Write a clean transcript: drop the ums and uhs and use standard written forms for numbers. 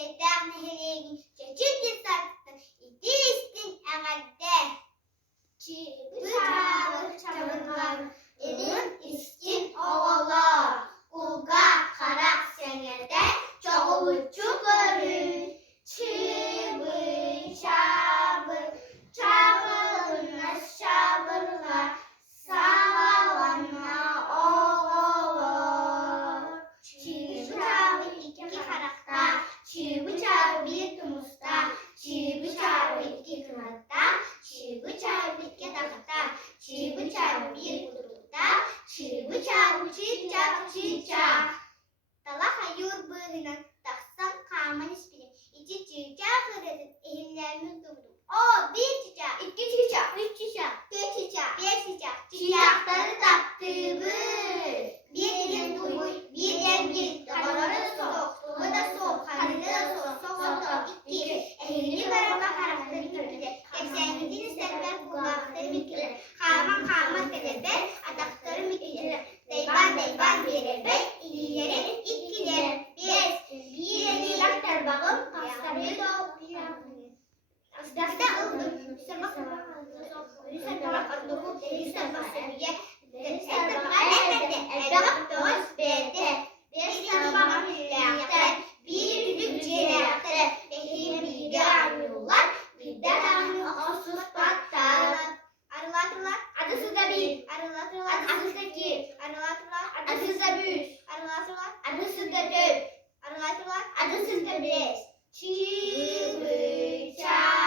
Çeydağ nehrinin çeçil sattı. İdistin ağadde. Bıçağı çabırlar. Elin iskin ovalar. Ulga kara senede çoğu uçukları. Çabır çabırlar şabırlar. Sağlanma ovalar. Bıçağı iki karakter. Bıçağı bir tumusta. Bıçağı iki kınatta. Bıçağı bir yatakta. Bıçağı bir kutupta. Bıçağı çiçek. Dala hayır bığına taksam kaman ismini. İki çiçek kırılır. Elimlerimi durdum. O bir çiçek. İki çiçek. Üç çiçek. Dört çiçek. Beş çiçek. Çiçekleri taktığımız. Bir elim duymuş. Bir el bir. Damarları soğuk. Bu da soğuk. Karnı da soğuk. Soğuk. İki. Elini beraber karakter bitirdi. Efsenliğini isterler kulakları bitirdi. Kaman sebebi adakları bitirdi. Deyban verir. İyilerin ikiler. Bir eli laktar bağım. Astarı da Astarda aldım. Sabah sabah aldım. Sabah seviye. Sabah elbette. Sabah dost bende. Bir sabah laktar. Bir düdük celaktar. Bir de arıyorlar. Bir de ağustos patlar. Arılatırlar. Adısı da bir. Arılatırlar. Adısı da iki. Arılatırlar. Adısı da üç. Arılatırlar. Adısı da dört. Arılatırlar. Adısı da beş. Çığ bıçağı.